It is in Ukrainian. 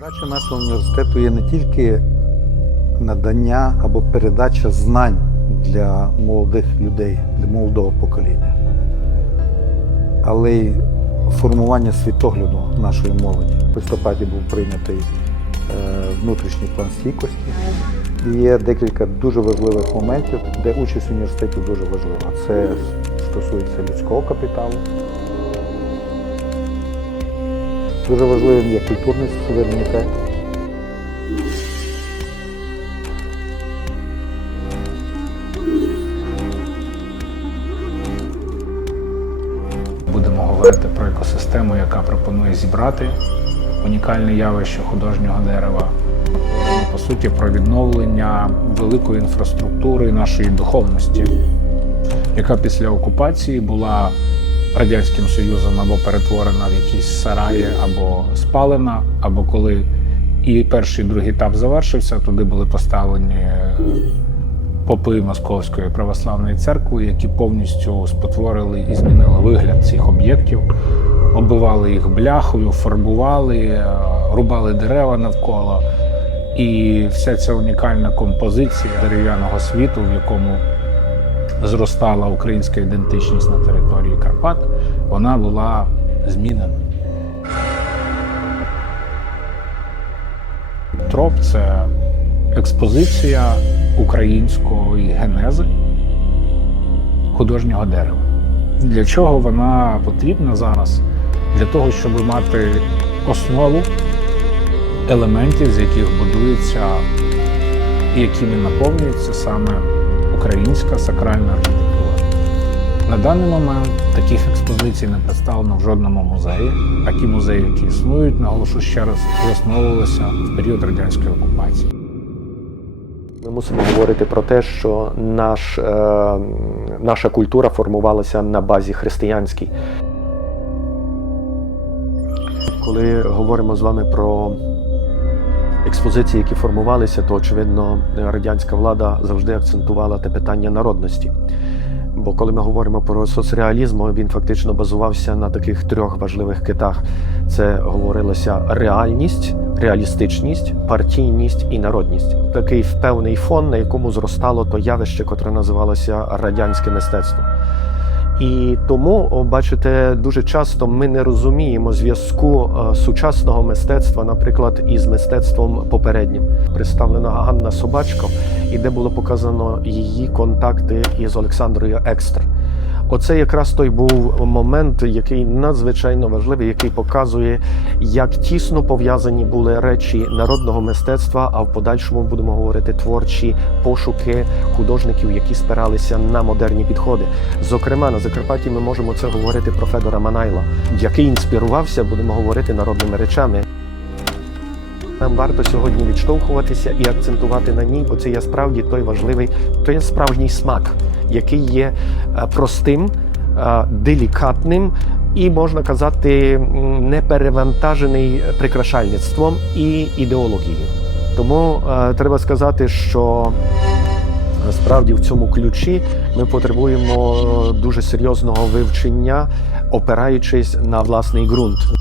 Задача нашого університету є не тільки надання або передача знань для молодих людей, для молодого покоління, але й формування світогляду нашої молоді. В листопаді був прийнятий е, внутрішній план стійкості. Є декілька дуже важливих моментів, де участь університетів дуже важлива. Це стосується людського капіталу. Дуже важливим є культурний суверенітет. Будемо говорити про екосистему, яка пропонує зібрати унікальне явище художнього дерева. По суті, про відновлення великої інфраструктури нашої духовності, яка після окупації була Радянським Союзом або перетворена в якісь сараї, або спалена, або коли і перший і другий етап завершився, туди були поставлені попи Московської православної церкви, які повністю спотворили і змінили вигляд цих об'єктів, оббивали їх бляхою, фарбували, е, рубали дерева навколо. І вся ця унікальна композиція дерев'яного світу, в якому зростала українська ідентичність на території Карпат, вона була змінена. Троп це експозиція української генези художнього дерева. Для чого вона потрібна зараз? Для того, щоб мати основу елементів, з яких будується і якими наповнюється саме українська сакральна архітектура. На даний момент таких експозицій не представлено в жодному музеї, а ті музеї, які існують, наголошу ще раз, засновувалися в період радянської окупації. Ми мусимо говорити про те, що наш, е, наша культура формувалася на базі християнській. Коли говоримо з вами про експозиції, які формувалися, то очевидно радянська влада завжди акцентувала те питання народності. Бо коли ми говоримо про соцреалізм, він фактично базувався на таких трьох важливих китах: це говорилося реальність, реалістичність, партійність і народність. Такий певний фон, на якому зростало то явище, котре називалося радянське мистецтво. І тому, бачите, дуже часто ми не розуміємо зв'язку е, сучасного мистецтва, наприклад, із мистецтвом попереднім. Представлена Ганна Собачко, і де було показано її контакти із Олександрою Екстр. Оце якраз той був момент, який надзвичайно важливий, який показує, як тісно пов'язані були речі народного мистецтва, а в подальшому будемо говорити творчі пошуки художників, які спиралися на модерні підходи. Зокрема, на Закарпатті ми можемо це говорити про Федора Манайла, який інспірувався, будемо говорити народними речами. Нам варто сьогодні відштовхуватися і акцентувати на ній, бо це є справді той важливий, то є справжній смак, який є е, простим, е, делікатним і можна казати, м, не перевантажений прикрашальництвом і ідеологією. Тому е, треба сказати, що Справді в цьому ключі ми потребуємо дуже серйозного вивчення, опираючись на власний ґрунт.